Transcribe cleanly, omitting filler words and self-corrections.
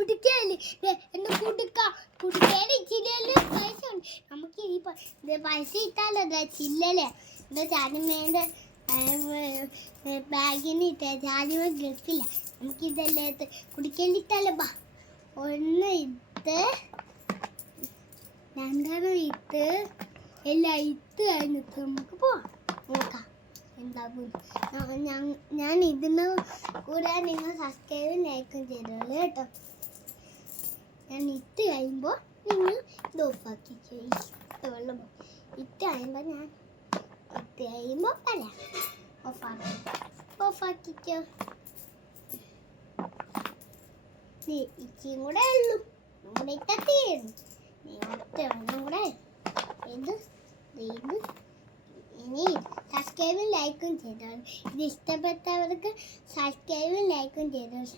കുടിക്കല്ലേ എന്റെ കുടിക്കേല് ഇച്ചിരി പൈസ ഉണ്ട്. നമുക്ക് ഈ പൈസ ഇട്ടാലോ ചില്ലല്ലേ എന്റെ ചാനമ്മേന്റെ ബാഗിന് ഇട്ട ചാനമ്മ ഗൾഫില്ല. നമുക്ക് ഇതല്ലേ കുടിക്കേലിട്ടാലോ. ബാ ഒന്ന് ഇട്ട് രണ്ടെണ്ണം ഇട്ട് എല്ലാം ഇട്ട് കഴിഞ്ഞിട്ട് നമുക്ക് പോവാം. നോക്കാം എന്താകും. ഞാൻ ഇതിന് കൂടെ നിങ്ങൾ സബ്സ്ക്രൈബും ലൈക്കും ചെയ്തോളൂ കേട്ടോ. ഞാൻ ഇട്ട് കഴിയുമ്പോൾ നിങ്ങൾ ഇത് ഓഫാക്കിക്കോ. ഇട്ട് കഴിയുമ്പോൾ ഞാൻ ഇട്ട് കഴിയുമ്പോൾ പറയാം. ഓഫാക്കിക്കോ. ഇച്ചിയും കൂടെ ഉള്ളൂ. നമ്മുടെ ഇട്ടീരുന്നു കൂടെ ഇത് ഇനി സബ്സ്ക്രൈബും ലൈക്കും ചെയ്തോളൂ. ഇത് ഇഷ്ടപ്പെട്ടവർക്ക് സബ്സ്ക്രൈബും ലൈക്കും ചെയ്തോളൂ.